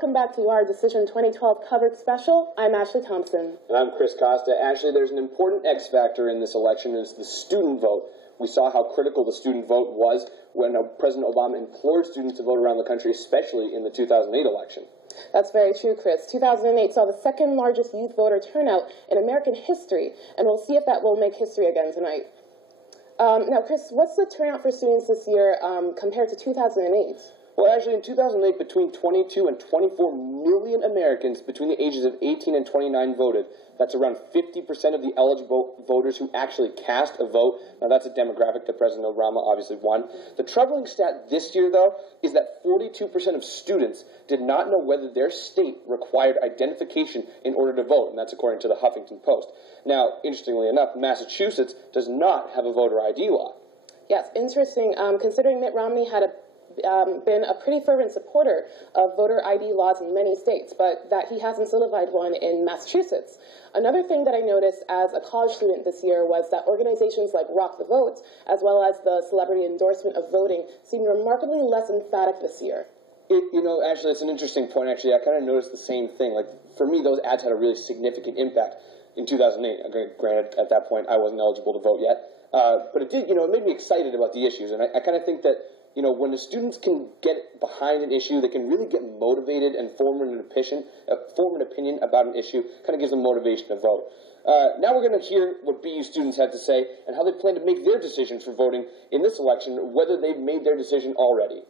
welcome back to our Decision 2012 covered special. I'm Ashley Thompson. And I'm Chris Costa. Ashley, there's an important X factor in this election, and it's the student vote. We saw how critical the student vote was when President Obama implored students to vote around the country, especially in the 2008 election. That's very true, Chris. 2008 saw the second largest youth voter turnout in American history, and we'll see if that will make history again tonight. Now, Chris, what's the turnout for students this year compared to 2008? Well, actually, in 2008, between 22 and 24 million Americans between the ages of 18 and 29 voted. That's around 50% of the eligible voters who actually cast a vote. Now, that's a demographic that President Obama obviously won. The troubling stat this year, though, is that 42% of students did not know whether their state required identification in order to vote, and that's according to the Huffington Post. Now, interestingly enough, Massachusetts does not have a voter ID law. Yes, interesting, considering Mitt Romney had been a pretty fervent supporter of voter ID laws in many states, but that he hasn't solidified one in Massachusetts. Another thing that I noticed as a college student this year was that organizations like Rock the Vote, as well as the celebrity endorsement of voting, seem remarkably less emphatic this year. Actually, it's an interesting point. Actually, I kind of noticed the same thing. Like, for me, those ads had a really significant impact in 2008. Granted, at that point, I wasn't eligible to vote yet. But it did, it made me excited about the issues. And I kind of think that, when the students can get behind an issue, they can really get motivated and form an opinion about an issue, kind of gives them motivation to vote. Now we're going to hear what BU students had to say and how they plan to make their decisions for voting in this election, whether they've made their decision already.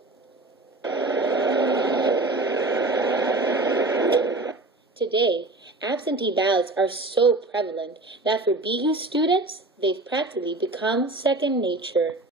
Today, absentee ballots are so prevalent that for BU students, they've practically become second nature.